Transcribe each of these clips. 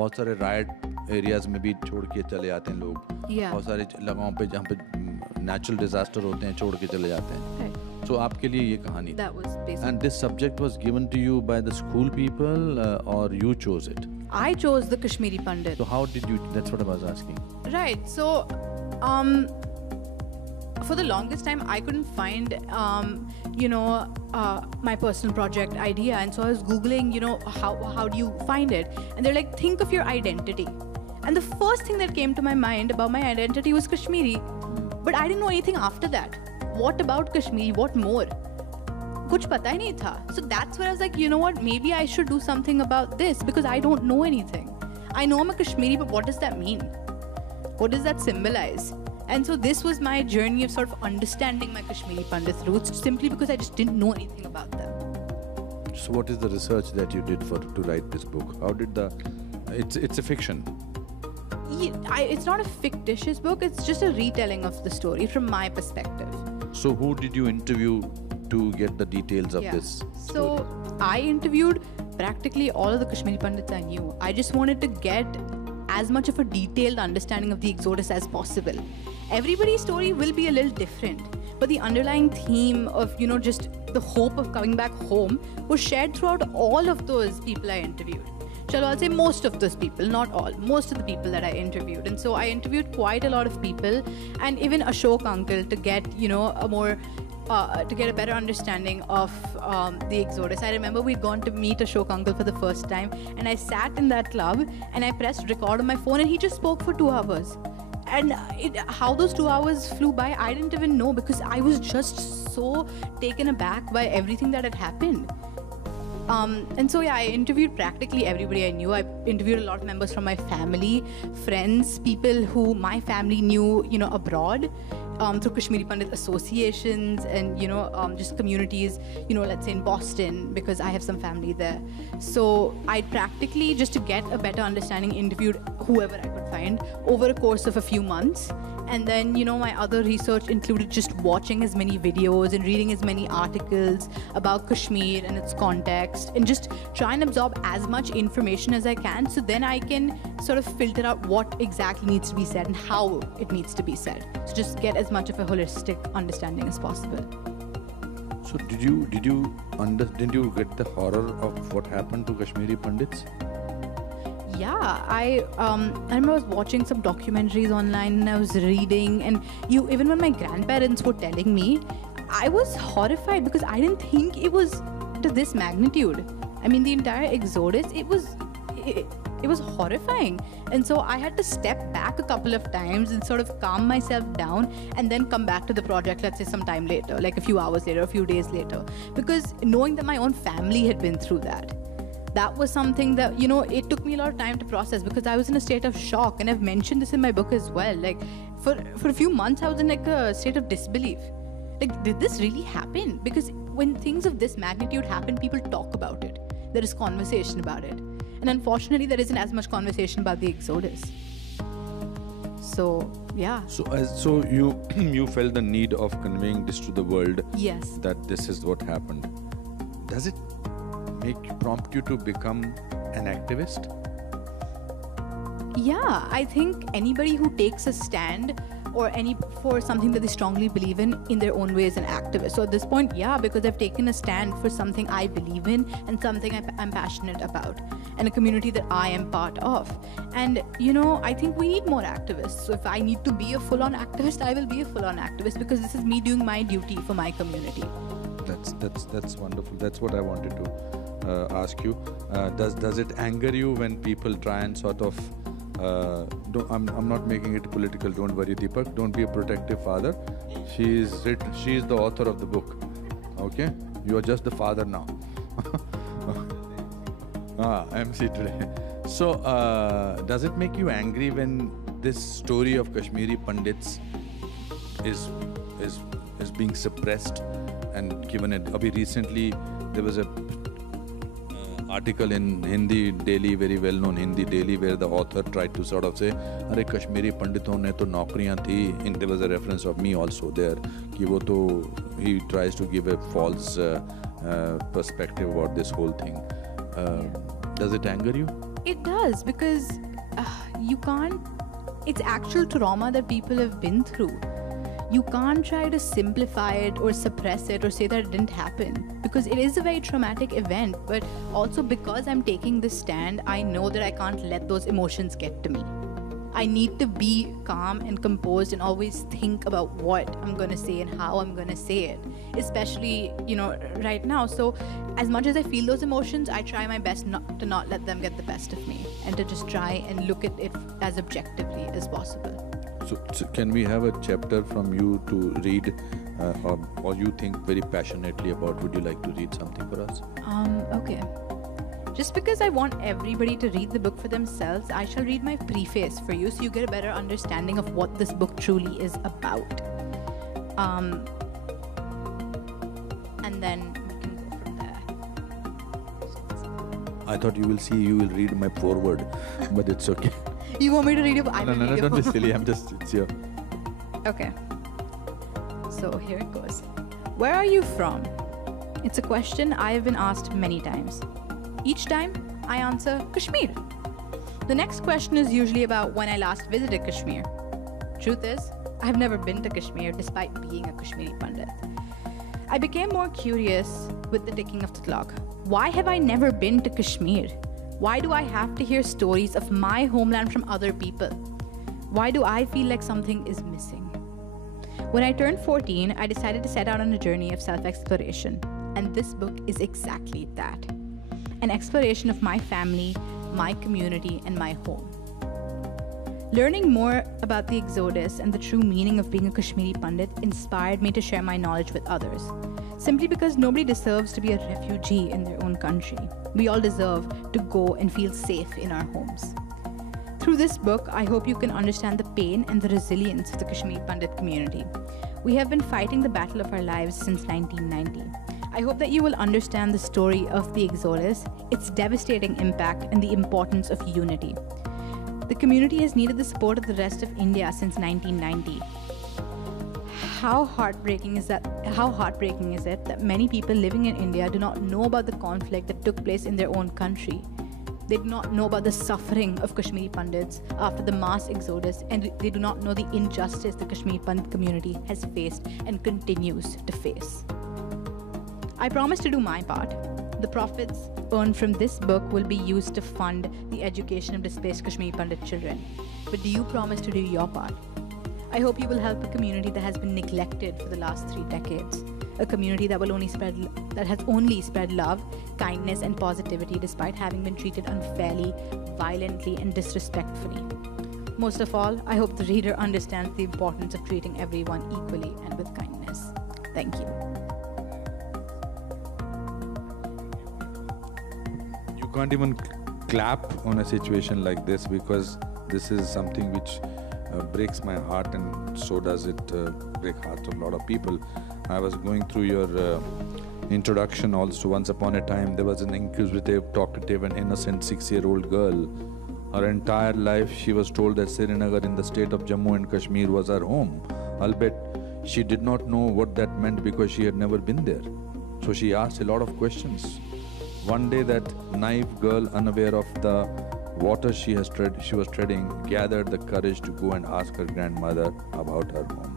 बहुत सारे right areas में भी छोड़ के चले जाते हैं लोग. Yeah. बहुत सारे जगहों पे जहाँ पे नेचुरल डिजास्टर होते हैं छोड़ के चले जाते हैं. Right. So आपके लिए ये कहानी. That was basically. And this subject was given to you by the school people or you chose it? I chose the Kashmiri Pandit. So how did you? That's what I was asking. Right. So, for the longest time, I couldn't find, my personal project idea, and so I was googling, how do you find it? And they're like, think of your identity. And the first thing that came to my mind about my identity was Kashmiri, but I didn't know anything after that. What about Kashmiri? What more? कुछ पता ही नहीं था. So that's where I was like, you know what? Maybe I should do something about this because I don't know anything. I know I'm a Kashmiri, but what does that mean? What does that symbolize? And so this was my journey of sort of understanding my Kashmiri Pandit roots, simply because I just didn't know anything about them. So what is the research that you did to write this book? How did it's a fiction. It's not a fictitious book. It's just a retelling of the story from my perspective. So who did you interview to get the details of this story? So I interviewed practically all of the Kashmiri Pandits I knew. I just wanted to get as much of a detailed understanding of the Exodus as possible. Everybody's story will be a little different, but the underlying theme of, just the hope of coming back home was shared throughout all of those people I interviewed. Chalo, I'll say most of those people, not all, most of the people that I interviewed. And so I interviewed quite a lot of people, and even Ashok uncle, to get, to get a better understanding of the Exodus. I remember we'd gone to meet Ashok uncle for the first time, and I sat in that club and I pressed record on my phone, and he just spoke for 2 hours. And how those 2 hours flew by, I didn't even know, because I was just so taken aback by everything that had happened. And so I interviewed practically everybody I knew. I interviewed a lot of members from my family, friends, people who my family knew, abroad, through Kashmiri Pandit associations and, just communities, let's say in Boston, because I have some family there. So I practically, just to get a better understanding, interviewed whoever I could find over a course of a few months. And then, my other research included just watching as many videos and reading as many articles about Kashmir and its context, and just try and absorb as much information as I can, so then I can sort of filter out what exactly needs to be said and how it needs to be said. So just get as much of a holistic understanding as possible. So did you get the horror of what happened to Kashmiri Pandits? Yeah, I remember I was watching some documentaries online, and I was reading, and even when my grandparents were telling me, I was horrified because I didn't think it was to this magnitude. I mean, the entire Exodus, it was horrifying. And so I had to step back a couple of times and sort of calm myself down, and then come back to the project, let's say some time later, like a few hours later, a few days later, because knowing that my own family had been through that was something that, it took me a lot of time to process, because I was in a state of shock. And I've mentioned this in my book as well. Like, for a few months, I was in like a state of disbelief. Like, did this really happen? Because when things of this magnitude happen, people talk about it. There is conversation about it. And unfortunately, there isn't as much conversation about the Exodus. So, yeah. So you felt the need of conveying this to the world. Yes. That this is what happened. Does it prompt you to become an activist? Yeah, I think anybody who takes a stand for something that they strongly believe in their own way is an activist. So at this point, yeah, because I've taken a stand for something I believe in and something I'm passionate about, and a community that I am part of. And I think we need more activists. So if I need to be a full-on activist, I will be a full-on activist, because this is me doing my duty for my community. That's wonderful. That's what I wanted to ask you. Does it anger you when people try and sort of I'm not making it political, don't worry, Deepak, don't be a protective father. She is the author of the book, okay? You are just the father now. MC today. So does it make you angry when this story of Kashmiri Pandits is being suppressed and given it? Recently there was a article in Hindi daily, very well known Hindi daily, where the author tried to sort of say, "Arey Kashmiri Panditon ne to naukriyan thi." And there was a reference of me also there. He tries to give a false perspective about this whole thing. Does it anger you? It does, because you can't, it's actual trauma that people have been through. You can't try to simplify it or suppress it or say that it didn't happen, because it is a very traumatic event. But also, because I'm taking this stand, I know that I can't let those emotions get to me. I need to be calm and composed and always think about what I'm going to say and how I'm going to say it, especially, right now. So as much as I feel those emotions, I try my best not to let them get the best of me, and to just try and look at it as objectively as possible. So can we have a chapter from you to read, or you think very passionately about? Would you like to read something for us? Okay. Just because I want everybody to read the book for themselves, I shall read my preface for you so you get a better understanding of what this book truly is about. And then we can go from there. I thought you will read my foreword, but it's okay. You want me to read it? No, don't be silly. It's your... Okay. So here it goes. Where are you from? It's a question I have been asked many times. Each time, I answer Kashmir. The next question is usually about when I last visited Kashmir. Truth is, I've never been to Kashmir despite being a Kashmiri Pandit. I became more curious with the ticking of the clock. Why have I never been to Kashmir? Why do I have to hear stories of my homeland from other people? Why do I feel like something is missing? When I turned 14, I decided to set out on a journey of self-exploration. And this book is exactly that. An exploration of my family, my community, and my home. Learning more about the Exodus and the true meaning of being a Kashmiri Pandit inspired me to share my knowledge with others. Simply because nobody deserves to be a refugee in their own country. We all deserve to go and feel safe in our homes. Through this book, I hope you can understand the pain and the resilience of the Kashmiri Pandit community. We have been fighting the battle of our lives since 1990. I hope that you will understand the story of the Exodus, its devastating impact, and the importance of unity. The community has needed the support of the rest of India since 1990. How heartbreaking is it that many people living in India do not know about the conflict that took place in their own country? They do not know about the suffering of Kashmiri Pandits after the mass exodus, and they do not know the injustice the Kashmiri Pandit community has faced and continues to face. I promise to do my part. The profits earned from this book will be used to fund the education of displaced Kashmiri Pandit children. But do you promise to do your part? I hope you will help a community that has been neglected for the last 3 decades. A community that has only spread love, kindness, and positivity despite having been treated unfairly, violently, and disrespectfully. Most of all, I hope the reader understands the importance of treating everyone equally and with kindness. Thank you. You can't even clap on a situation like this, because this is something which breaks my heart, and so does it break hearts of a lot of people. I was going through your introduction also. Once upon a time, there was an inquisitive, talkative, and innocent 6-year-old girl. Her entire life, she was told that Srinagar in the state of Jammu and Kashmir was her home, albeit she did not know what that meant because she had never been there. So she asked a lot of questions. One day, that naive girl, unaware of the water she was treading, gathered the courage to go and ask her grandmother about her home.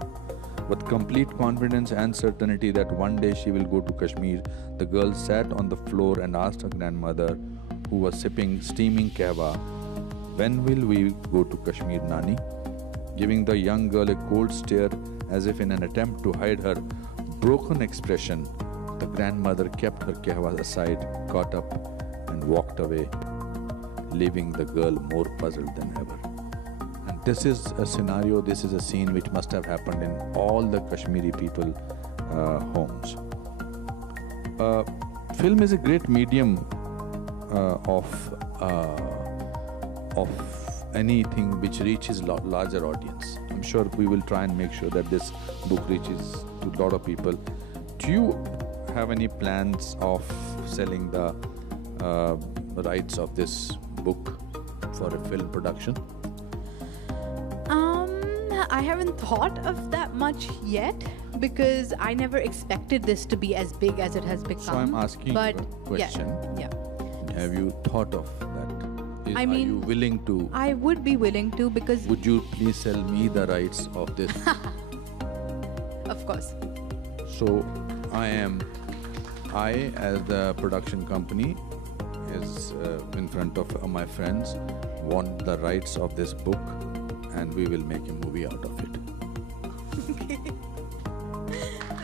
With complete confidence and certainty that one day she will go to Kashmir, the girl sat on the floor and asked her grandmother, who was sipping steaming kahwa, "When will we go to Kashmir, Nani?" Giving the young girl a cold stare as if in an attempt to hide her broken expression, the grandmother kept her kahwa aside, got up, and walked away, leaving the girl more puzzled than ever. And this is a scenario, this is a scene which must have happened in all the Kashmiri people homes. Film is a great medium of anything which reaches larger audience. I'm sure we will try and make sure that this book reaches to a lot of people. Do you have any plans of selling the rights of this book for a film production? I haven't thought of that much yet, because I never expected this to be as big as it has become. So I'm asking but a question. Yeah. Have you thought of that? I are mean, you willing to? I would be willing to, because Would you please sell me the rights of this? of course. So I as the production company is in front of my friends, want the rights of this book, and we will make a movie out of it.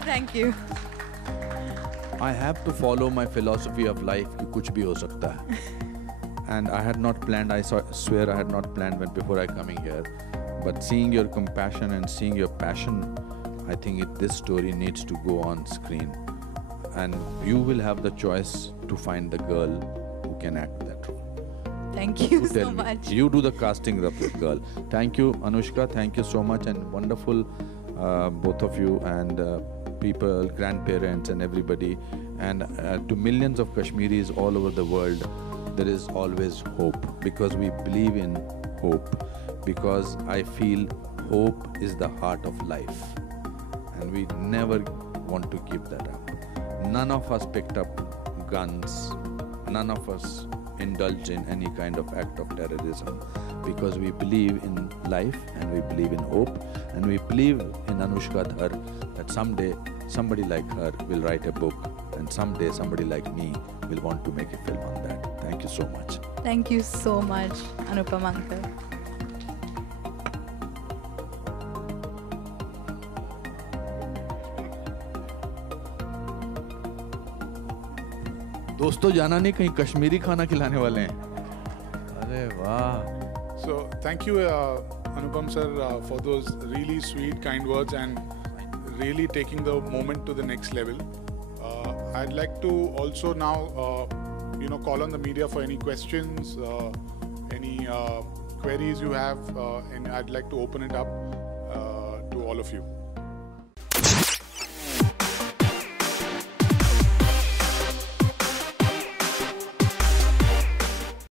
Thank you. I have to follow my philosophy of life कि कुछ भी हो सकता है. And I had not planned, swear I had not planned before I coming here. But seeing your compassion and seeing your passion, I think this story needs to go on screen. And you will have the choice to find the girl who can act that role. Thank you You so tell me. much. You do the casting of this girl. Thank you, Anushka. Thank you so much, and wonderful, both of you, and people, grandparents, and everybody, and to millions of Kashmiris all over the world. There is always hope, because we believe in hope, because I feel hope is the heart of life, and we never want to give that up. None of us picked up guns, none of us indulged in any kind of act of terrorism, because we believe in life and we believe in hope, and we believe in Anushka Dhar, that someday somebody like her will write a book, and someday somebody like me will want to make a film on that. Thank you so much. Thank you so much, Anupam uncle. दोस्तों जाना नहीं, कहीं कश्मीरी खाना खिलाने वाले हैं. अरे वाह. So thank you, Anupam sir, for those really sweet, kind words, and really taking the moment to the next level. I'd like to also now, call on the media for any questions, any queries you have, and I'd like to open it up to all of you.